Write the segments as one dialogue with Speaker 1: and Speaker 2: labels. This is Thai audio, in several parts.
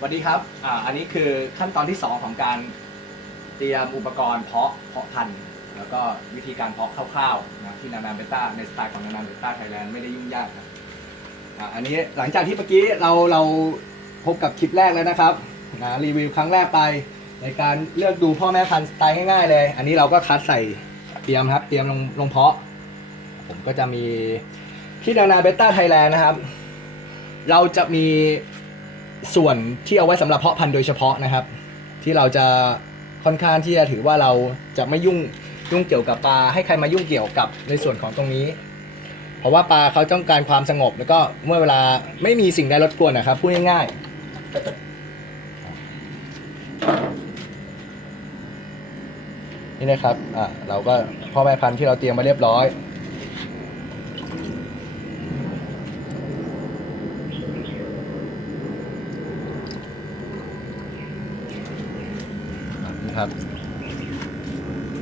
Speaker 1: สวัสดีครับอ่าอันนี้คือขั้นตอนที่ 2 ของการเตรียมอุปกรณ์เพาะเพาะพันธุ์ แล้วก็วิธีการเพาะคร่าวๆนะที่นานาเบต้าในสไตล์ของนานาเบต้าไทยแลนด์ไม่ได้ยุ่งยากนะอ่าอันนี้หลังจากที่เมื่อกี้เราเราพบกับคลิปแรกแล้วนะครับนะรีวิวครั้งแรกไป ในการเลือกดูพ่อแม่พันธุ์สไตล์ง่ายๆเลย อันนี้เราก็คัดใส่เตรียมครับ เตรียมลงลงเพาะ ผมก็จะมีที่นานาเบต้าไทยแลนด์นะครับ เราจะมี ส่วนที่เอาไว้สำหรับเพาะพันธุ์โดยเฉพาะนะครับ ที่เราจะค่อนข้างที่จะถือว่าเราจะไม่ยุ่งยุ่งเกี่ยวกับปลาให้ใครมายุ่งเกี่ยวกับในส่วนของตรงนี้ เพราะว่าปลาเขาต้องการความสงบ แล้วก็เมื่อเวลาไม่มีสิ่งใดรบกวนนะครับพูดง่ายๆนี่นะครับอ่าเราก็พ่อแม่พันธุ์ที่เราเตรียมมาเรียบร้อย ครับ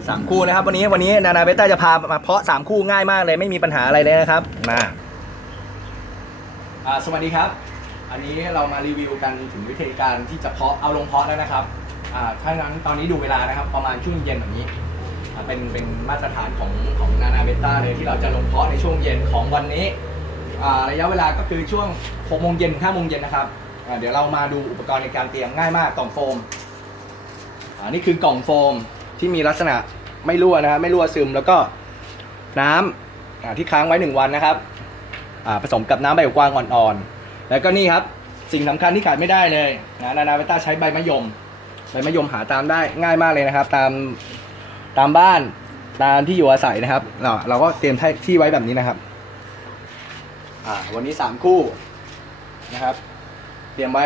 Speaker 1: สามคู่นะครับ วันนี้วันนี้นานาเบต้าจะพามาเพาะสามคู่ง่ายมากเลยไม่มีปัญหาอะไรเลยนะครับมาอ่าสวัสดีครับ อันนี้เรามารีวิวกันถึงวิธีการที่จะเพาะเอาลงเพาะแล้วนะครับอ่าถ้างั้นตอนนี้ดูเวลานะครับ ประมาณช่วงเย็นแบบนี้อ่าเป็นเป็นมาตรฐานของของนานาเบต้าเลยที่เราจะลงเพาะในช่วงเย็นของวันนี้อ่าระยะเวลาก็คือช่วง6โมงเย็นถึง5โมงเย็นนะครับอ่าเดี๋ยวเรามาดูอุปกรณ์ในการเตรียมง่ายมากกล่องโฟม อันนี้คือกล่องโฟมที่มีลักษณะไม่รั่วนะครับไม่รั่วซึมแล้วก็น้ำอ่าที่ค้างไว้ 1 วันนะครับอ่าผสมกับน้ำใบกวางอ่อนๆ แล้วก็นี่ครับสิ่งสำคัญที่ขาดไม่ได้เลยนะนานาเวต้าใช้ใบมะยม ใบมะยมหาตามได้ง่ายมากเลยนะครับ ตามตามบ้านตามที่อยู่อาศัยนะครับเราเราก็เตรียมที่ไว้แบบนี้นะครับอ่าวันนี้3คู่นะครับ เตรียมไว้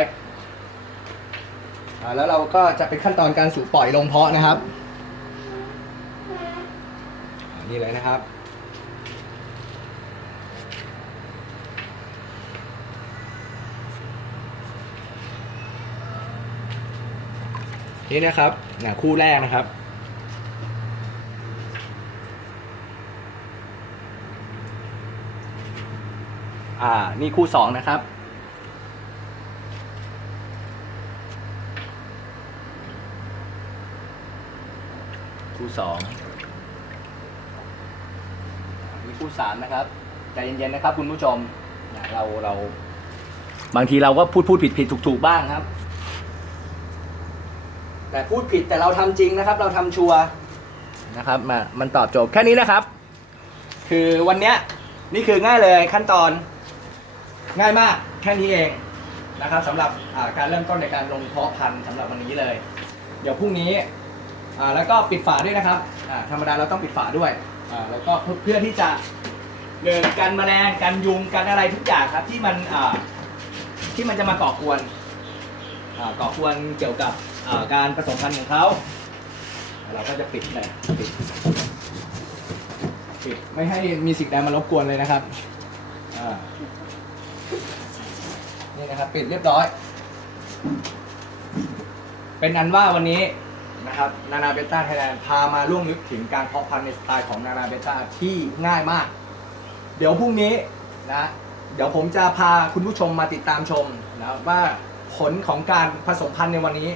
Speaker 1: อ่าแล้วเราก็จะเป็นขั้นตอนการสูบปล่อยลงเพาะนะครับอ่านี่เลยนะครับ นี่นะครับนะคู่แรกนะครับ อ่า นี่คู่สองนะครับ คู่สองมีคู่สามนะครับใจเย็นๆนะครับ คุณผู้ชมนะเราเรา บางทีเราก็พูดพูดผิดผิดถูกถูกๆบ้างครับ แต่พูดผิดแต่เราทำจริงนะครับ เราทำชัวร์นะครับมามันตอบโจทย์แค่นี้นะครับ คือวันเนี้ยนี่คือง่ายเลยขั้นตอน ง่ายมากแค่นี้เองนะครับสำหรับอ่าการเริ่มต้นในการลงเพาะพันธุ์สำหรับวันนี้เลย เดี๋ยวพรุ่งนี้ อ่าแล้วก็ปิดฝาด้วยนะครับอ่าธรรมดาเราต้องปิดฝาด้วยอ่าแล้วก็เพื่อเพื่อที่จะเดินกันแมลงกันยุงกันอะไรทุกอย่างครับที่มันอ่าที่มันจะมาก่อกวนอ่าก่อกวนเกี่ยวกับอ่าการผสมพันธุ์ของเขาเราก็จะปิดเลยปิดปิดไม่ให้มีสิ่งใดมารบกวนเลยนะครับอ่านี่นะครับปิดเรียบร้อย เป็นอันว่าวันนี้ นะครับนานาเบต้าไทยแลนด์พามาล่วงลึกถึงการเพาะพันธุ์ในสไตล์ของนานาเบต้าที่ง่ายมาก เดี๋ยวพรุ่งนี้นะเดี๋ยวผมจะพาคุณผู้ชมมาติดตามชมนะว่าผลของการผสมพันธุ์ในวันนี้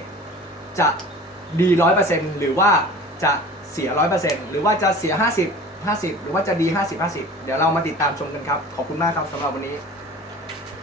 Speaker 1: จะดีร้อยเปอร์เซ็นต์หรือว่าจะเสียร้อยเปอร์เซ็นต์หรือว่าจะเสียห้าสิบห้าสิบหรือว่าจะดีห้าสิบห้าสิบเดี๋ยวเรามาติดตามชมกันครับ ขอบคุณมากครับสำหรับวันนี้